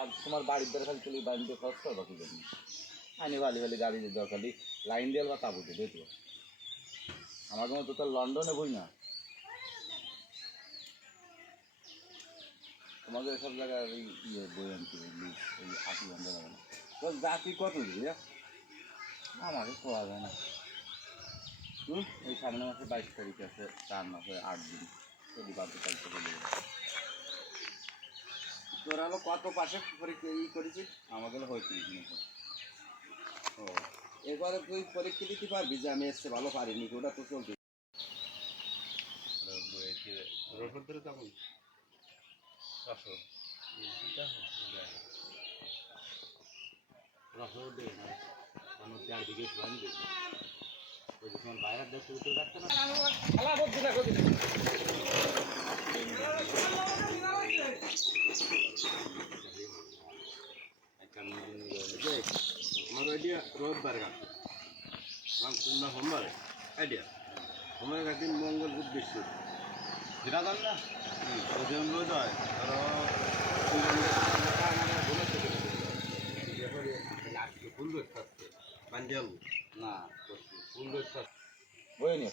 আর তোমার বাড়ির দ্বারা খালি চলে বাড়ি দিয়ে খরচ করবো কি জন্য আইনি ভালি ভালি গাড়ি দিয়ে দরকার লাইন দিয়ে বা তাবুতে দেখবো আমার মতো তো লন্ডনে বই না তোমাকে সব জায়গায় ওই ইয়ে বই আনতে ওই 80 ঘন্টা লাগে না তো জাতি কত দিলে আমাকে পাওয়া যায় না এই সামনে মাসে 22 তারিখ আছে 4 মাসে 8 দিন যদি 12 তারিখ থেকে লেগে তোর হলো কত পাশে পরীক্ষা ই করেছিস আমাকে হয়তো ও এবারে তুই পরীক্ষা দিতে পারবি যে আমি এসছে ভালো পারিনি ওটা তো চলবে রোড ধরে কেমন 500 বাইরের দেশে উঠে যাচ্ছে না খেলা করছি না কদিন আমার আইডিয়া রোববার গাছ না সোমবারে আইডিয়া সোমবার একদিন মঙ্গল বুধ বৃহস্পতি সেটা জান না ওজন রোজ হয় ধরো ফুল রোজ থাকছে পাঞ্জাব না ফুল রোজ থাকছে বই নি